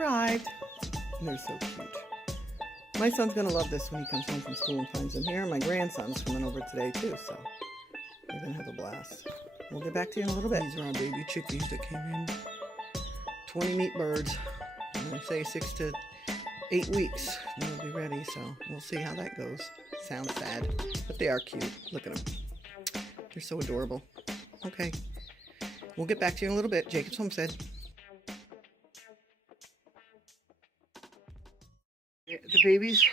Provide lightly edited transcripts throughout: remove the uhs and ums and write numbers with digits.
arrived. And they're so cute. My son's going to love this when he comes home from school and finds them here. My grandson's coming over today too, so we're going to have a blast. We'll get back to you in a little bit. These are our baby chickies that came in. 20 meat birds. I'm going to say 6 to 8 weeks. And they'll be ready, so we'll see how that goes. Sounds sad, but they are cute. Look at them. They're so adorable. Okay. We'll get back to you in a little bit. Jacobs Homestead. The babies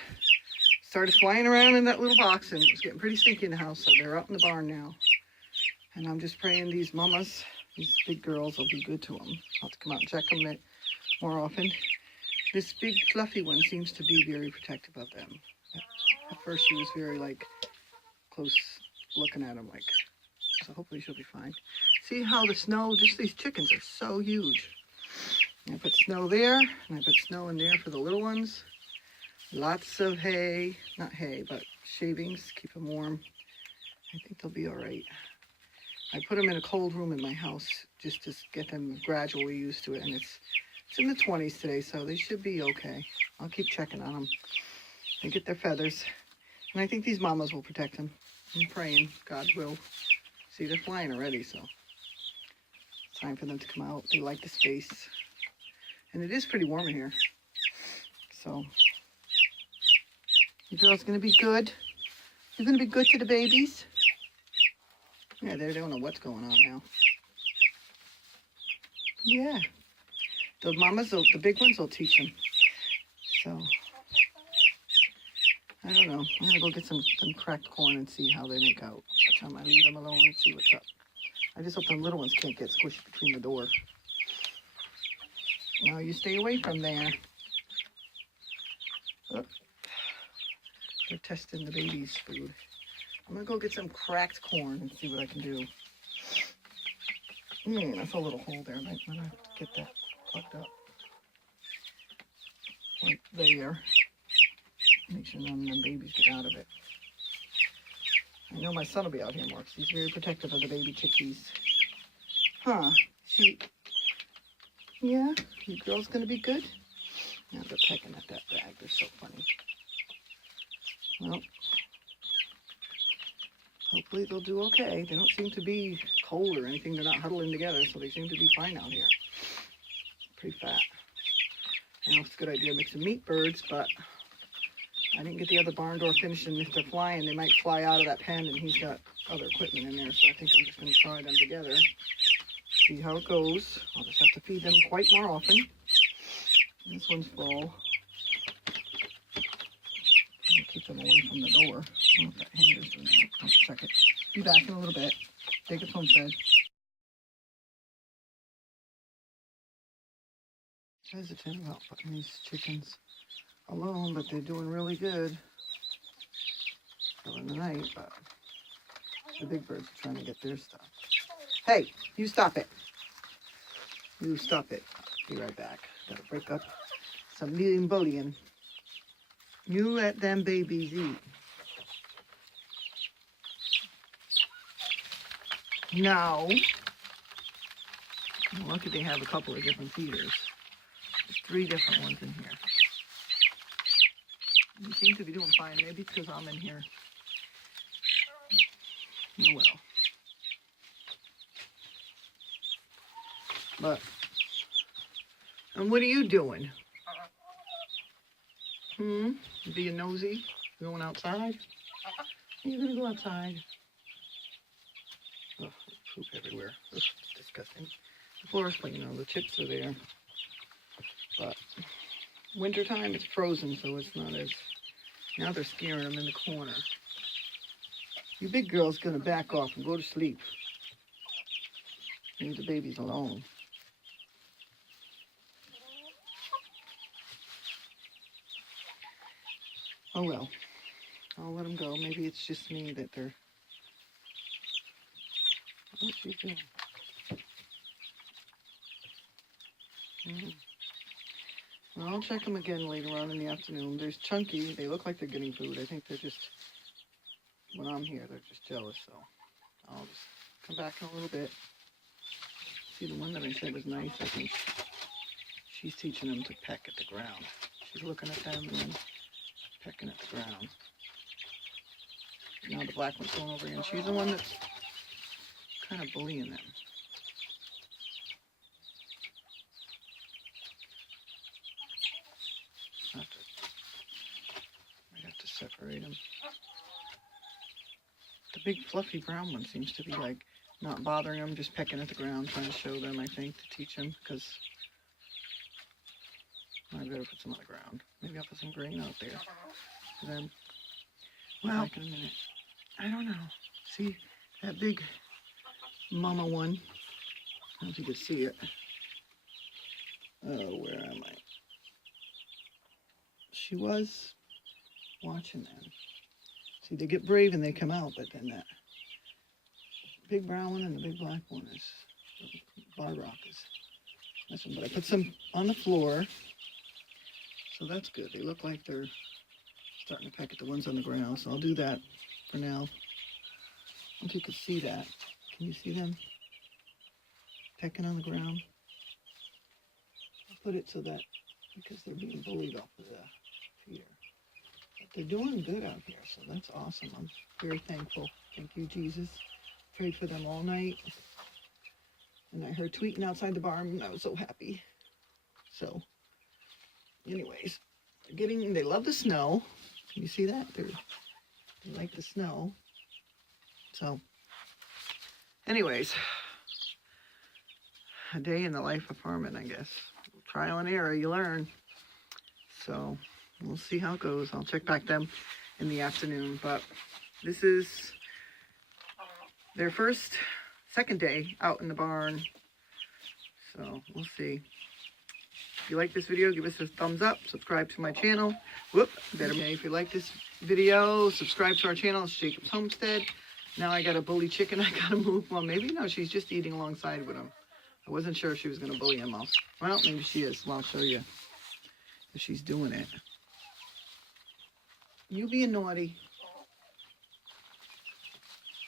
started flying around in that little box, and it was getting pretty stinky in the house, so they're out in the barn now. And I'm just praying these mamas, these big girls, will be good to them. I'll have to come out and check them more often. This big fluffy one seems to be very protective of them. At first she was very close looking at them, so hopefully she'll be fine. See how the snow, just these chickens are so huge. And I put snow there, and I put snow in there for the little ones. Lots of hay, not hay, but shavings, keep them warm. I think they'll be all right. I put them in a cold room in my house just to get them gradually used to it, and it's in the 20s today, so they should be okay. I'll keep checking on them. They get their feathers, and I think these mamas will protect them. I'm praying God will. See, they're flying already, so it's time for them to come out. They like the space, and it is pretty warm in here, so you girls gonna be good? You're gonna be good to the babies? Yeah, they don't know what's going on now. Yeah. The mamas, the big ones will teach them. So, I don't know. I'm gonna go get some cracked corn and see how they make out. By the time I leave them alone and see what's up. I just hope the little ones can't get squished between the door. No, you stay away from there. Oh. They're testing the baby's food. I'm going to go get some cracked corn and see what I can do. That's a little hole there. I might have to get that plugged up. Right there. Make sure none of them babies get out of it. I know my son will be out here more because he's very protective of the baby chickies. Huh. Yeah? You girls going to be good? Now they're pecking at that bag. They're so funny. Well, hopefully they'll do okay. They don't seem to be cold or anything. They're not huddling together, so they seem to be fine out here. Pretty fat. I know it's a good idea to make some meat birds, but I didn't get the other barn door finished, and if they're flying, they might fly out of that pen, and he's got other equipment in there, so I think I'm just going to try them together. See how it goes. I'll just have to feed them quite more often. This one's full. Keep them away from the door. I don't know what that hanger's doing now. Let's check it. Be back in a little bit. Jacobs Homestead. Hesitant about putting these chickens alone, but they're doing really good. Still in the night, but the big birds are trying to get their stuff. Hey, you stop it. You stop it. Be right back. Gotta break up some meat and bullion. You let them babies eat. No. I'm lucky they have a couple of different feeders. There's 3 different ones in here. They seem to be doing fine. Maybe it's because I'm in here. Oh well. But, and what are you doing? Being nosy? Going outside? Are you going to go outside? Oh, poop everywhere. Ugh, it's disgusting. The floor is clean, the chips are there. But wintertime, it's frozen, so it's not as... Now they're scaring them in the corner. You big girl's going to back off and go to sleep. Leave the babies alone. Oh well, I'll let them go. Maybe it's just me that they're... What's she doing? Well, I'll check them again later on in the afternoon. There's Chunky. They look like they're getting food. I think they're just... When I'm here, they're just jealous, so I'll just come back in a little bit. See, the one that I said was nice, I think She's teaching them to peck at the ground. She's looking at them and then pecking at the ground. Now the black one's going over here, and she's the one that's kind of bullying them. I have to separate them. The big fluffy brown one seems to be like not bothering them, just pecking at the ground, trying to show them, I think, to teach them, because I better put some on the ground. Maybe I'll put some grain out there for them. Well, back in a minute. I don't know. See that big mama one? I don't know if you can see it. Oh, where am I? She was watching them. See, they get brave and they come out, but then that big brown one and the big black one is, the bar rock is this one. But I put some on the floor, so that's good. They look like they're starting to peck at the ones on the ground, so I'll do that for now. I don't know if you can see that. Can you see them pecking on the ground? I'll put it so that, because they're being bullied off of the feeder. But they're doing good out here, so that's awesome. I'm very thankful. Thank you, Jesus. Prayed for them all night. And I heard tweeting outside the barn, and I was so happy. So, anyways, they love the snow. Can you see that? They like the snow. So, anyways, a day in the life of farming, I guess. Trial and error, you learn. So, we'll see how it goes. I'll check back them in the afternoon. But this is their second day out in the barn. So, we'll see. If you like this video, give us a thumbs up. Subscribe to my channel. If you like this video, subscribe to our channel. It's Jacobs Homestead. Now I got a bully chicken I gotta move. Well, maybe no, she's just eating alongside with him. I wasn't sure if she was gonna bully him. Well, maybe she is. Well, I'll show you if she's doing it. You being naughty.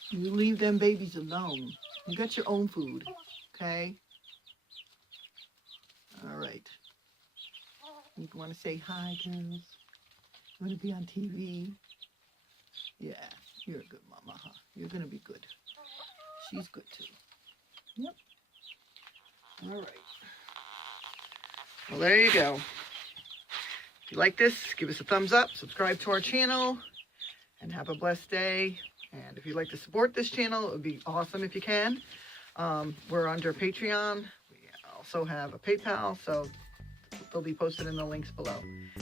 You leave them babies alone. You got your own food, okay? All right. You want to say hi, girls? You want to be on TV? Yeah, you're a good mama, huh? You're going to be good. She's good, too. Yep. All right. Well, there you go. If you like this, give us a thumbs up, subscribe to our channel, and have a blessed day. And if you'd like to support this channel, it would be awesome if you can. We're under Patreon. We also have a PayPal, so they'll be posted in the links below.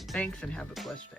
Thanks, and have a blessed day.